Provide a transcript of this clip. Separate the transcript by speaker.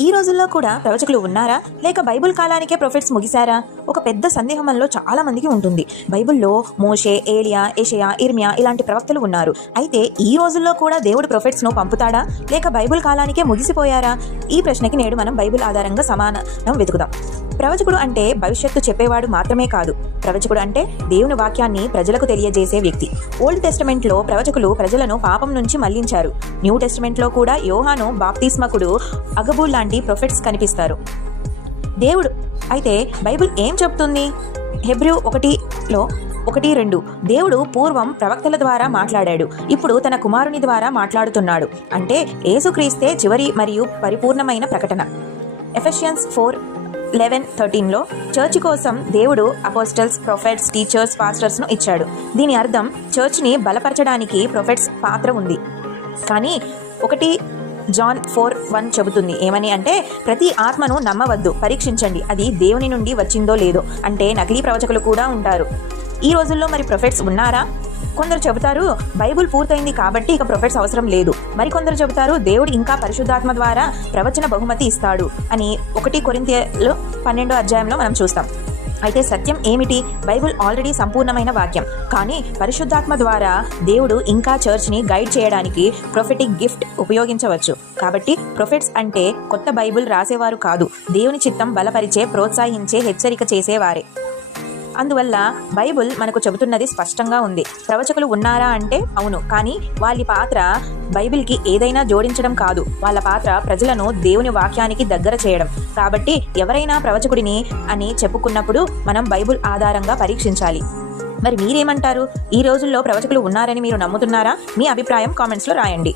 Speaker 1: ఈ రోజుల్లో కూడా ప్రవచకులు ఉన్నారా? లేక బైబిల్ కాలానికే ప్రొఫెట్స్ ముగిశారా? ఒక పెద్ద సందేహం మనలో చాలా మందికి ఉంటుంది. బైబిల్లో మోషే ఏలియా ఏషయా ఇర్మియా ఇలాంటి ప్రవక్తలు ఉన్నారు. అయితే ఈ రోజుల్లో కూడా దేవుడు ప్రొఫెట్స్ను పంపుతాడా? లేక బైబిల్ కాలానికే ముగిసిపోయారా? ఈ ప్రశ్నకి నేడు మనం బైబిల్ ఆధారంగా సమానం వెతుకుదాం. ప్రవచకుడు అంటే భవిష్యత్తు చెప్పేవాడు మాత్రమే కాదు. ప్రవచకుడు అంటే దేవుని వాక్యాన్ని ప్రజలకు తెలియజేసే వ్యక్తి. ఓల్డ్ టెస్టమెంట్లో ప్రవచకులు ప్రజలను పాపం నుంచి మళ్ళించారు. న్యూ టెస్టమెంట్లో కూడా యోహాను బాప్తిస్మకుడు అగబూల్ లాంటి ప్రొఫెట్స్ కనిపిస్తారు. దేవుడు అయితే బైబిల్ ఏం చెప్తుంది? హెబ్రూ ఒకటిలో ఒకటి రెండు. దేవుడు పూర్వం ప్రవక్తల ద్వారా మాట్లాడాడు. ఇప్పుడు తన కుమారుని ద్వారా మాట్లాడుతున్నాడు. అంటే ఏసుక్రీస్తే చివరి మరియు పరిపూర్ణమైన ప్రకటన. ఎఫెషియన్స్ ఫోర్ లెవెన్ థర్టీన్లో చర్చ్ కోసం దేవుడు అపోస్టల్స్ ప్రొఫెట్స్ టీచర్స్ పాస్టర్స్ను ఇచ్చాడు. దీని అర్థం చర్చ్ని బలపరచడానికి ప్రొఫెట్స్ పాత్ర ఉంది. కానీ ఒకటి జాన్ ఫోర్ వన్ చెబుతుంది. ఏమని అంటే ప్రతి ఆత్మను నమ్మవద్దు పరీక్షించండి. అది దేవుని నుండి వచ్చిందో లేదో. అంటే నకిలీ ప్రవచకులు కూడా ఉంటారు. ఈ రోజుల్లో మరి ప్రొఫెట్స్ ఉన్నారా? కొందరు చెబుతారు బైబుల్ పూర్తయింది కాబట్టి ఇక ప్రొఫెట్స్ అవసరం లేదు. మరికొందరు చెబుతారు దేవుడు ఇంకా పరిశుద్ధాత్మ ద్వారా ప్రవచన బహుమతి ఇస్తాడు అని ఒకటి కొరింతలో పన్నెండో అధ్యాయంలో మనం చూస్తాం. అయితే సత్యం ఏమిటి? బైబిల్ ఆల్రెడీ సంపూర్ణమైన వాక్యం. కానీ పరిశుద్ధాత్మ ద్వారా దేవుడు ఇంకా చర్చ్ని గైడ్ చేయడానికి ప్రొఫెటిక్ గిఫ్ట్ ఉపయోగించవచ్చు. కాబట్టి ప్రొఫెట్స్ అంటే కొత్త బైబుల్ రాసేవారు కాదు. దేవుని చిత్తం బలపరిచే ప్రోత్సహించే హెచ్చరిక చేసేవారే. అందువల్ల బైబుల్ మనకు చెబుతున్నది స్పష్టంగా ఉంది. ప్రవచకులు ఉన్నారా అంటే అవును. కానీ వాళ్ళ పాత్ర బైబిల్కి ఏదైనా జోడించడం కాదు. వాళ్ళ పాత్ర ప్రజలను దేవుని వాక్యానికి దగ్గర చేయడం. కాబట్టి ఎవరైనా ప్రవచకుడిని అని చెప్పుకున్నప్పుడు మనం బైబుల్ ఆధారంగా పరీక్షించాలి. మరి మీరేమంటారు? ఈ రోజుల్లో ప్రవచకులు ఉన్నారని మీరు నమ్ముతున్నారా? మీ అభిప్రాయం కామెంట్స్లో రాయండి.